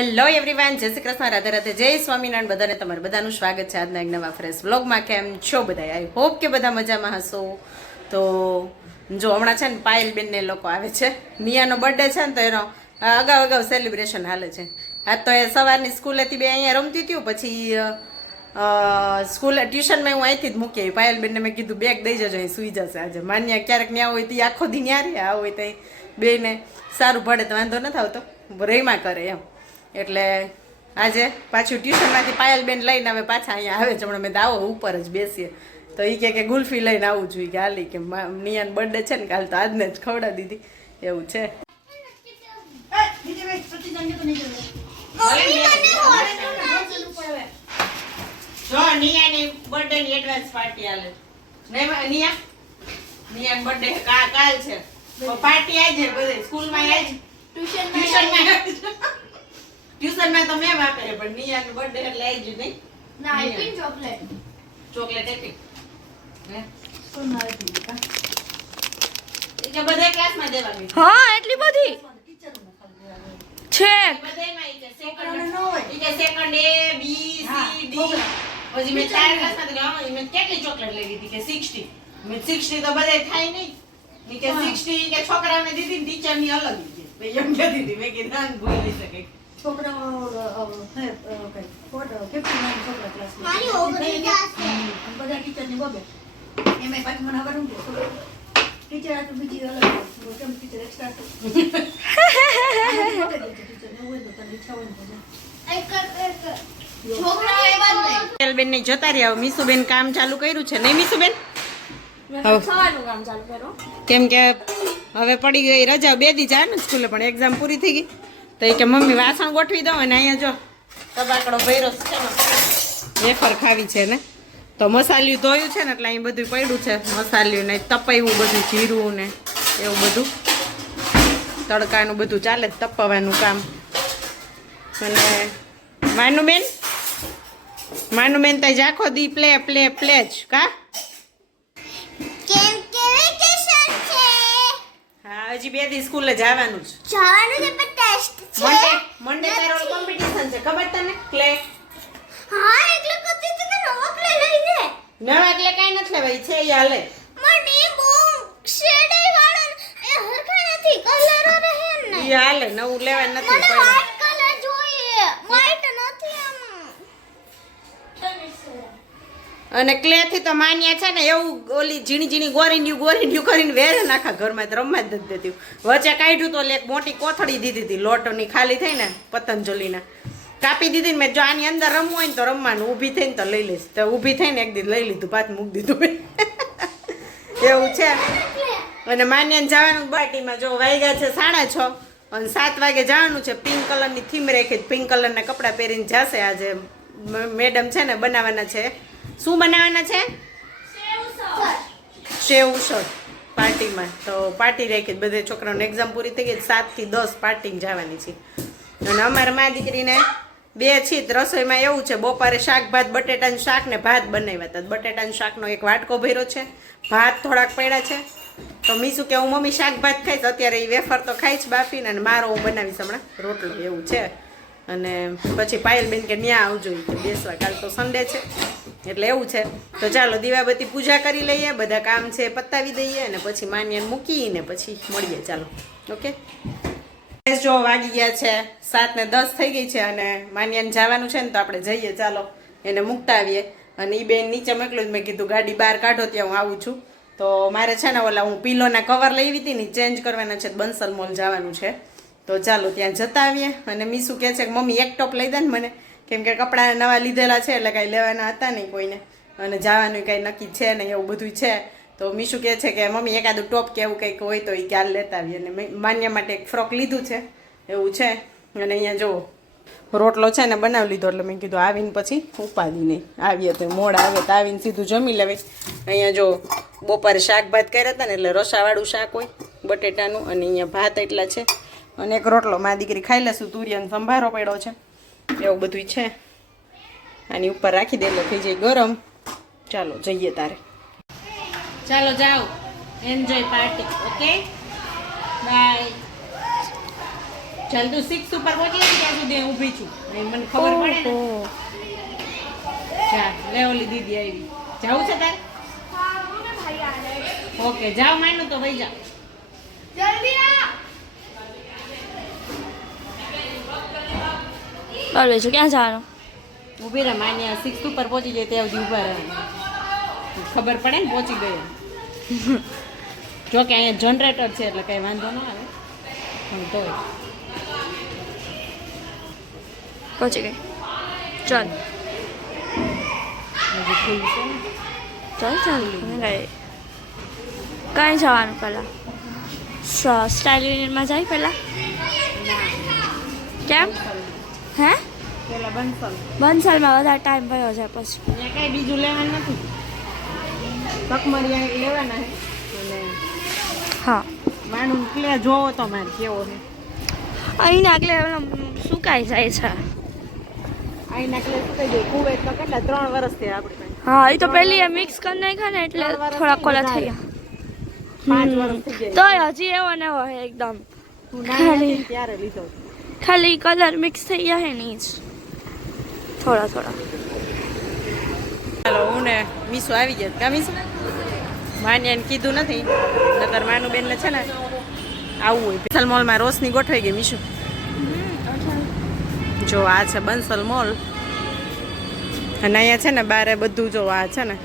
Hello everyone, જય શ્રી કૃષ્ણ, રાધે રાધે, જય સ્વામિનારાયણ. બધાને તમારું બધાનું સ્વાગત છે આજના એક નવા ફ્રેશ વ્લોગમાં. કેમ છો બધા? આઈ હોપ કે બધા મજામાં હશો. તો જો હમણાં છે ને પાયલબેન ને લોકો આવે છે, નિયાનો બર્થડે છે ને, તો એનો અગાઉ સેલિબ્રેશન હાલે છે. આજ તો એ સવારની સ્કૂલેથી બે અહીંયા રમતી હતી, પછી સ્કૂલે ટ્યુશનમાં હું અહીંથી જ મૂકી આવી. પાયલબેનને મેં કીધું બેગ દઈ જજો, અહીં સૂઈ જશે આજે. માન્યા ક્યારેક ન્યા હોય તો આખો દી ન્યા રહે, આ હોય તો બેને સારું પડે તો વાંધો નથી આવતો, રેમાં કરે એમ. એટલે આજે પાછું ટ્યુશનમાંથી પાયલબેન લઈને હવે પાછા અહીંયા આવે છે. હમણાં મેં દાવો ઉપર જ બેસીએ તો એ કે ગુલ્ફી લઈને આવવું જોઈએ કે હાલી, કે નિયાન બર્થડે છે ને કાલ, તો આજને જ ખવડાવી દીધી એવું છે. જો નિયાની બર્થડે ની એડવાન્સ પાર્ટી આલે ને. નિયાન બર્થડે કાલ છે, તો પાર્ટી આજે બધે સ્કૂલમાં આજ ટ્યુશનમાં તો મેમ આપે, પણ નિયાનો બર્થડે એટલે આવી જ નહીં. ના આઈપિંગ ચોકલેટ આપી હે સ્કૂલમાં આપી કા એટલે બધા ક્લાસમાં દેવાની. હા એટલી બધી છે બધાયમાં ઈ કે સેકન્ડ નો હોય, ઈ કે second A B C D. પછી મેં 4 ક્લાસમાં દેવા, મેં કેટલી ચોકલેટ લઈ લીધી કે 60. મેં 60 તો બધાય થાય નહીં. ઈ કે 60 કે છોકરાઓને દીધી ને ટીચર ની અલગ છે. મેં એમ કહેતી હતી, મેં કે નાન ભૂલી શકે છોકરાઓ હે કઈ ફોટો 59 છોકરા ક્લાસમાં મારી ઓગળી જશે બધા ટીચર ની બબે એમે પાછું મને ખબર હું ટીચર આ તો બીજી અલગ કેમ ટીચર એક્સ્ટ્રા ટીચર ને હોય તો તને ઈચ્છા હોય ને એક છોકરાઓ એવા જ નહીં. બેન ને જતા રહ્યા. મીસુબેન કામ ચાલુ કર્યું છે નહીં મીસુબેન? સવારનું કામ ચાલુ કરો કેમ કે હવે પડી ગઈ રજા, 2 દી જાય ને સ્કૂલે, પણ એક્ઝામ પૂરી થઈ ગઈ તો એ કે મમ્મી વાસણ ગોઠવી દો. અને અહીંયા જો તબાકડો ભર્યો છે ને, વેફર ખાવી છે ને, તો મસાલિયું ધોયું છે ને એટલે અહીં બધું પડ્યું છે. મસાલિયું ને તપાયું બધું, જીરું ને એવું બધું, તડકાનું બધું ચાલે, તપાવવાનું કામ. અને માનુબેન તો આખો દી પ્લે જ કા. હા, હજી 2 દી સ્કૂલે જવાનું છે. મંડે તારો કોમ્પિટિશન છે, ખબર તને? ક્લે. હા એટલે કદી તો નવો પ્લે લઈ દે. નવા એટલે કાઈ નથી લેવાય છે, એ હાલે. મને બહુ શેડે વાળો એ હરખા નથી, કલર રહે ને. એ હાલે, નવું લેવા નથી મને પડે. વ્હાઈટ કલર જોઈએ, વ્હાઈટ નથી આમાં. અને ક્લે થી તો માન્યા છે ને એવું ઓલી ઝીણી ગોરીન્યું કરીને વેરે નાખા ઘરમાં, રમવા જ નથી દેતી. વચ્ચે કાઢ્યું તો એક મોટી કોથળી દીધી હતી લોટની, ખાલી થઈ ને પતંજલિના, કાપી દીધી ને. મેં જો આની અંદર રમવું હોય ને તો રમવાનું, ઊભી થઈને તો લઈ લઈશ. તો ઊભી થઈને એક દી લઈ લીધું, પાછું મૂકી દીધું એવું છે. અને માન્યાને જવાનું પાર્ટીમાં જો વાગ્યા છે 6:30 અને 7 વાગે જવાનું છે. પિંક કલરની થીમ રાખી, પિંક કલરના કપડાં પહેરીને જશે. આજે મેડમ છે ને બનાવવાના છે. શું બનાવવાના છે? સેવ ઉસળ પાર્ટીમાં. તો પાર્ટી રાખી, બધે છોકરાઓને એક્ઝામ પૂરી થઈ ગઈ, 7 થી 10 પાર્ટીમાં જવાની છે. અને અમારા મા દીકરીને 2 છીએ. રસોઈમાં એવું છે, બપોરે શાક ભાત, બટેટાનું શાક ને ભાત બનાવ્યા હતા. બટેટાનું શાકનો એક વાટકો ભર્યો છે, ભાત થોડાક પડ્યા છે. તો મીસું કે હું મમ્મી શાક ભાત ખાઈશ, અત્યારે એ વેફર તો ખાઈ જ બાફીને, અને મારો હું બનાવીશ હમણાં રોટલો એવું છે. અને પછી પાયલબેન કે ન્યા આવજો કે બેસવા, કાલ તો સન્ડે છે એટલે એવું છે. તો ચાલો દીવાબત્તી પૂજા કરી લઈએ, બધા કામ છે પતાવી દઈએ, અને પછી માન્યાને મૂકીને પછી મળીએ. ચાલો ઓકે. જો વાગી ગયા છે 7 ને 10 થઈ ગઈ છે, અને માન્યાને જવાનું છે ને, તો આપણે જઈએ. ચાલો એને મૂકતા આવીએ. અને એ બેન નીચે મોકલું, મેં કીધું ગાડી બહાર કાઢો ત્યાં હું આવું છું. તો મારે છે ને ઓલા હું પીલોના કવર લઈ હતી ને, ચેન્જ કરવાના છે, બંસલ મોલ જવાનું છે. તો ચાલો ત્યાં જતા આવીએ. અને મીસુ કહે છે કે મમ્મી એક ટોપ લઈ દે ને મને, કેમ કે કપડાં નવા લીધેલા છે એટલે કાંઈ લેવાના હતા નહીં કોઈને, અને જવાનું કાંઈ નક્કી છે નહીં, એવું બધું છે. તો મીસુ કહે છે કે મમ્મી એકાદું ટોપ કે એવું કંઈક હોય તો એ ક્યારે લેતા આવીએ. અને માન્યા માટે એક ફ્રોક લીધું છે એવું છે. અને અહીંયા જુઓ રોટલો છે ને બનાવી લીધો, એટલે મેં કીધું આવીને પછી ઉપાદી નહીં, આવીએ તો મોડા આવે તો આવીને સીધું જમી લેવાય. અહીંયા જો બપોરે શાક ભાત કર્યા હતા ને, એટલે રસાવાળું શાક હોય બટેટાનું, અને અહીંયા ભાત એટલા છે, અને એક રોટલો મા દીકરી ખાઈ લેશું. તુરિયાનો સંભારો પડ્યો છે, એવું બધું છે. આની ઉપર રાખી દે એટલે થઈ જાય ગરમ. ચાલો જઈએ તારે. ચાલો જાઓ, એન્જોય પાર્ટી. Okay bye. ચાલ તું 6 ઉપર પહોંચી જાય ત્યાં સુધી હું ઊભી છું નહીં મને ખબર પડે ને ચાલ લે ઓલી દીદી આવી જાવું છે તારે ઓકે જાઓ માનું તો ભાઈ જાઓ બોલે છે ક્યાં જવાનું ઊભી રહે માન્યા 6 ઉપર પહોંચી જાય ત્યાં સુધી ઊભા રહે ખબર પડે ને પહોંચી ગયો જો કે અહીંયા જનરેટર છે એટલે કઈ વાંધો ન આવે પણ તોય પહોંચી ગઈ ચાલ હજી ફૂલ છે ને ચાલ ચાલ કઈ જવાનું પહેલાં સ્ટાઇલ યુનિયનમાં જાય પહેલાં કેમ હે પેલા બંસલ બંસલમાં વધારે ટાઈમ ભર્યો છે પછી અહીંયા કાંઈ બીજું લેવાનું નથી તકમરિયા લેવાના છે અને હા માનું ક્લે જોવો તો મારે કેવો છે અહીંના એટલે સુકાઈ જાય છે અહીંના ક્લે સુકાઈ જાય કુવેત તો કેટલા 3 વર્ષથી આપણી પાસે હા એ તો પહેલી મિક્સ કરી નાખ્યા ને એટલે થોડા કોલા થઈ ગયા 5 વર્ષ થઈ જાય તોય હજી એવો ને એવો છે એકદમ તું નાની હતી ત્યારે લીધો હતો. ખાલી કલર મિક્સ થઈ ગયા છે ને જ થોડા થોડા ચાલો હું ને મીસુ આવી ગયા કા મીસુ માન્યાને કીધું નથી નકર માનું બેન ને છે ને આવું હોય બંસલ મોલમાં રોશની ગોઠવાઈ ગઈ મીસુ જો આ છે બંસલ મોલ અને અહીંયા છે ને બારે બધું જો આ છે ને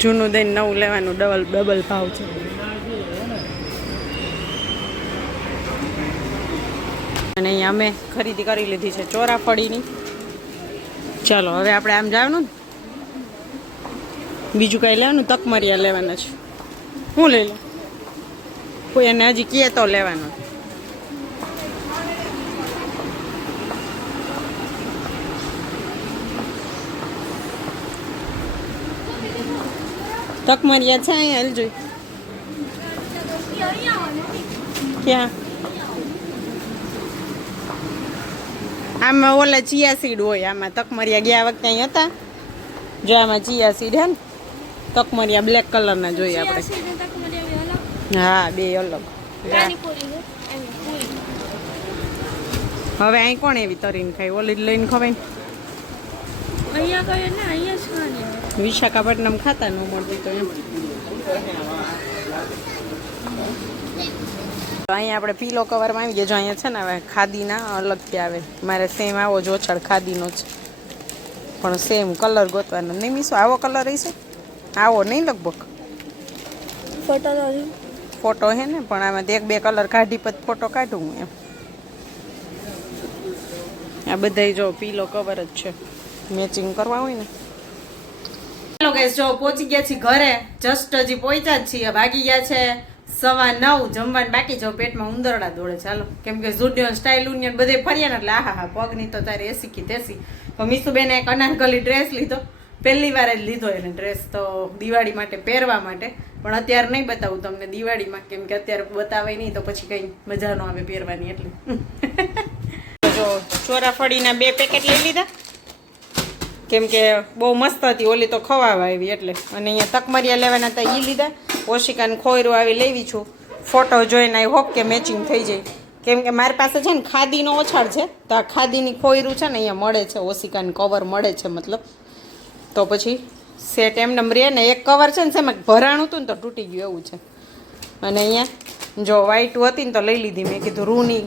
જૂનું દઈને નવું લેવાનું ડબલ ભાવ છે અને અહીંયા અમે ખરીદી કરી લીધી છે ચોરાફળીની ચાલો હવે આપણે આમ જવાનું ને બીજું કાંઈ લેવાનું તકમરિયા લેવાના છે હું લઈ લઉં કોઈ એને હજી કહે તો લેવાનું તકમરિયા છે અહીંયા હાલ જોઈ ક્યાં આમાં ઓલા ચિયા સીડ હોય આમાં તકમરિયા ગયા વખતે અહીં હતા જો આમાં ચિયા સીડ હે ને તકમરિયા બ્લેક કલરના જોઈએ આપણે હા બે અલગ હવે અહીં કોણ એવી તરીને ખાય ઓલી જ લઈને ખવાય અહીંયા કઈ ને અહીંયા જ વિશાખાપટ્ટનમ ખાતા ન મળતી તો એમ અહીંયા આપણે પીલો કવરમાં આવી ગયા જો અહીંયા છે ને હવે ખાદીના અલગથી આવે મારે સેમ આવો જ ઓછળ ખાદીનો છે પણ સેમ કલર ગોતવાનો નહીં મીસો આવો કલર હશે આવો નહીં લગભગ ફોટો હે ને પણ આમાંથી 1-2 કલર કાઢી પછી ફોટો કાઢું હું એમ આ બધા જો પીલો કવર જ છે મેચિંગ કરવા હોય ને ચાલો ગાઈસ જો પહોંચી ગયા છીએ ઘરે જસ્ટ હજી પહોંચ્યા જ છીએ ભાગી ગયા છે 9:15 જમવાનું બાકી જો પેટમાં ઉંદરડા દોડે ચાલો કેમ કે ઝુડિયો સ્ટાઇલ યુનિયન બધે ફર્યા ને એટલે આહા પગની તો તારે એસી કી તેસી તો મીસુબેને એક અનારકલી ડ્રેસ લીધો પહેલી વાર જ લીધો એને ડ્રેસ તો દિવાળી માટે પહેરવા માટે પણ અત્યારે નહીં બતાવું તમને દિવાળીમાં કેમ કે અત્યારે બતાવાય નહીં તો પછી કંઈ મજા ન આવે પહેરવાની એટલે જો ચોરાફળીના 2 પેકેટ લઈ લીધા કેમ કે બહુ મસ્ત હતી ઓલી તો ખવાવા આવી એટલે અને અહીંયા તકમરિયા લેવાના હતા એ લીધા ઓશિકાને ખોયરું આવી લેવી છું ફોટો જોઈને આઈ હોપ કે મેચિંગ થઈ જાય કેમ કે મારી પાસે છે ને ખાદીનો ઓછાળ છે તો આ ખાદીની ખોયરું છે ને અહીંયા મળે છે ઓશિકાને કવર મળે છે મતલબ તો પછી સેટ એમને રહે ને એક કવર છે ને એમાં ભરાણું હતું ને તો તૂટી ગયું એવું છે અને અહીંયા જો વ્હાઈટ હતી ને તો લઈ લીધી મેં કીધું રૂની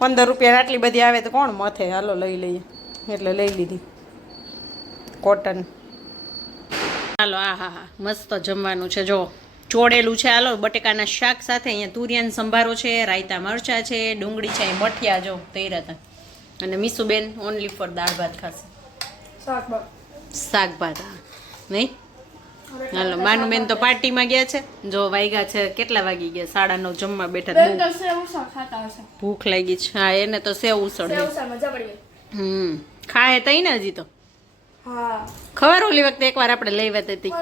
15 રૂપિયા આટલી બધી આવે તો કોણ મથે હાલો લઈ લઈએ એટલે લઈ લીધી કોટન હાલો હા મસ્ત જમવાનું છે જો ચોળેલું છે હાલો બટેકાના શાક સાથે અહીંયા તુરિયાન સંભારો છે રાયતા મરચા છે ડુંગળી છે મઠિયા જો તૈયાર હતા અને મીસુબેન ઓનલી ફોર દાળ ભાત ખાશે શાક ભાત નહીં હાલો માનુબેન તો પાર્ટીમાં ગયા છે જો વાગ્યા છે કેટલા વાગી ગયા 9:30 જમવા બેઠા ભૂખ લાગી છે હા એને તો સેવ ઉસળ ખાય તઈ ને હજી તો ખબર ઓલી વખતે એકવાર આપણે લઈ વાત હતી